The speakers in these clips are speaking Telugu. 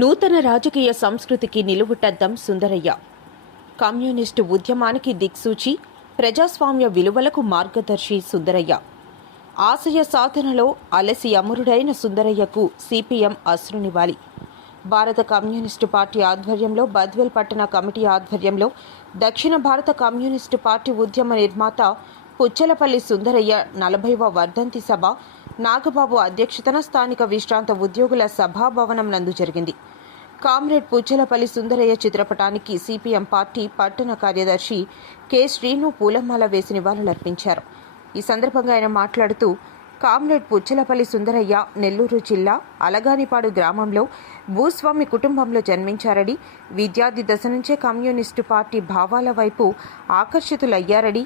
నూతన రాజకీయ సంస్కృతికి నిలువుటద్దం సుందరయ్య. కమ్యూనిస్టు ఉద్యమానికి దిక్సూచి ప్రజాస్వామ్య విలువలకు మార్గదర్శి సుందరయ్య. ఆశయ సాధనలో అలసి అమరుడైన సుందరయ్యకు సిపిఎం అశ్రునివ్వాలి భారత కమ్యూనిస్టు పార్టీ ఆధ్వర్యంలో బద్వేల్ పట్టణ కమిటీ ఆధ్వర్యంలో దక్షిణ భారత కమ్యూనిస్టు పార్టీ ఉద్యమ నిర్మాత పుచ్చలపల్లి సుందరయ్య నలభైవ వర్ధంతి సభ నాగబాబు అధ్యక్షతన స్థానిక విశ్రాంత ఉద్యోగుల సభాభవనం నందు జరిగింది. కామ్రేడ్ పుచ్చలపల్లి సుందరయ్య చిత్రపటానికి సిపిఎం పార్టీ పట్టణ కార్యదర్శి కె. శ్రీను పూలమాల వేసి నివాళులర్పించారు. ఈ సందర్భంగా ఆయన మాట్లాడుతూ కామ్రేడ్ పుచ్చలపల్లి సుందరయ్య నెల్లూరు జిల్లా అలగానిపాడు గ్రామంలో భూస్వామి కుటుంబంలో జన్మించారని విద్యార్థి దశ నుంచే కమ్యూనిస్టు పార్టీ భావాల వైపు ఆకర్షితులయ్యారని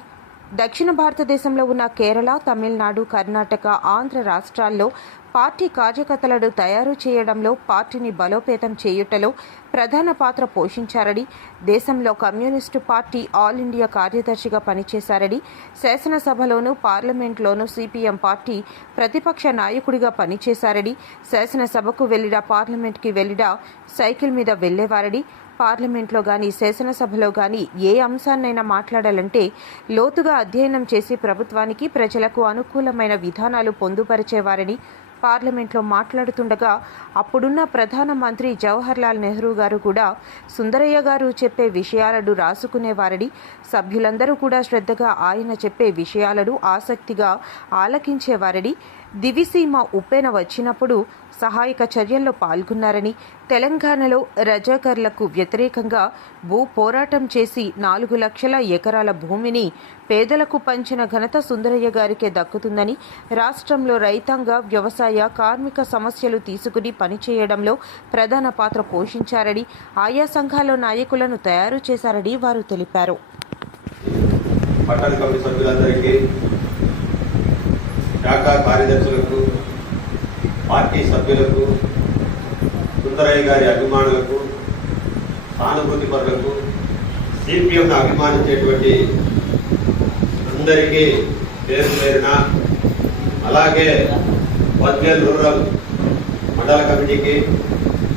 దక్షిణ భారతదేశంలో ఉన్న కేరళ తమిళనాడు కర్ణాటక ఆంధ్ర రాష్ట్రాల్లో పార్టీ కార్యకర్తలను తయారు చేయడంలో పార్టీని బలోపేతం చేయుటలో ప్రధాన పాత్ర పోషించారని దేశంలో కమ్యూనిస్టు పార్టీ ఆల్ ఇండియా కార్యదర్శిగా పనిచేశారని శాసనసభలోనూ పార్లమెంట్లోనూ సిపిఎం పార్టీ ప్రతిపక్ష నాయకుడిగా పనిచేశారని శాసనసభకు వెళ్ళినా పార్లమెంట్కి వెళ్ళిడా సైకిల్ మీద వెళ్ళేవారని పార్లమెంట్లో కానీ శాసనసభలో కానీ ఏ అంశాన్నైనా మాట్లాడాలంటే లోతుగా అధ్యయనం చేసి ప్రభుత్వానికి ప్రజలకు అనుకూలమైన విధానాలు పొందుపరిచేవారని పార్లమెంట్లో మాట్లాడుతుండగా అప్పుడున్న ప్రధానమంత్రి జవహర్లాల్ నెహ్రూ గారు కూడా సుందరయ్య గారు చెప్పే విషయాలను రాసుకునేవారని సభ్యులందరూ కూడా శ్రద్ధగా ఆయన చెప్పే విషయాలను ఆసక్తిగా ఆలకించేవారని దివిసీమ ఉప్పెన వచ్చినప్పుడు సహాయక చర్యల్లో పాల్గొన్నారని తెలంగాణలో రజాకర్లకు వ్యతిరేకంగా భూ పోరాటం చేసి నాలుగు లక్షల ఎకరాల భూమిని పేదలకు పంచిన ఘనత సుందరయ్య గారికే దక్కుతుందని రాష్ట్రంలో రైతాంగ వ్యవసాయ కార్మిక సమస్యలు తీసుకుని పనిచేయడంలో ప్రధాన పాత్ర పోషించారని ఆయా సంఘాల నాయకులను తయారు చేశారని వారు తెలిపారు. పట్టణ కమిటీ సభ్యులందరికీ శాఖ కార్యదర్శులకు పార్టీ సభ్యులకు సుందరయ్య గారి అభిమానులకు సానుభూతి పరులకు సిపిఎంను అభిమానించేటువంటి అందరికీ పేరు పేరున అలాగే బద్వేల్ రూరల్ మండల కమిటీకి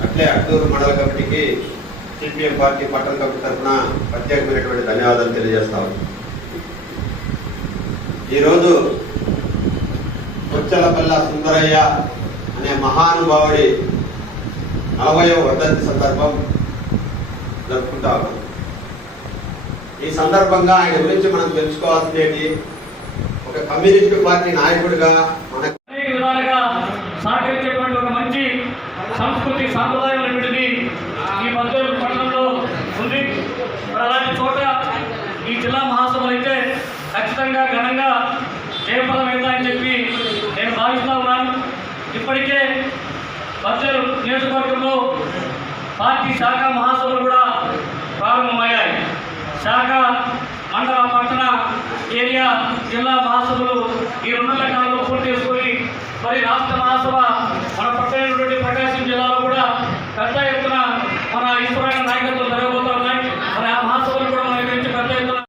అట్లే అట్టూరు మండల కమిటీకి సిపిఎం పార్టీ పట్టణ కమిటీ తరఫున ప్రత్యేకమైనటువంటి ధన్యవాదాలు తెలియజేస్తాము ఈరోజు ముచ్చలపల్ల సుందరయ్య అనే మహానుభావుడి నలభైవ వర్ధంతి సందర్భం జరుపుకుంటా ఈ సందర్భంగా ఆయన గురించి మనం తెలుసుకోవాల్సింది ఒక కమ్యూనిస్ట్ పార్టీ నాయకుడిగా మన విధాలుగా సహకరించేటువంటి ఒక మంచి సంస్కృతి సాంప్రదాయం అనేటువంటిది ఈ మధ్య పట్టణంలో ఉంది. అలాంటి చోట ఈ జిల్లా మహాసభలు అయితే ఖచ్చితంగా ఘనంగా బద్దెలు నియోజకవర్గంలో పార్టీ శాఖ మహాసభలు కూడా ప్రారంభమయ్యాయి. శాఖ మండల పట్టణ ఏరియా జిల్లా మహాసభలు ఈ రెండు కాలంలో పూర్తి చేసుకొని మరి రాష్ట్ర మహాసభ మన పట్టణమైనటువంటి ప్రకాశం జిల్లాలో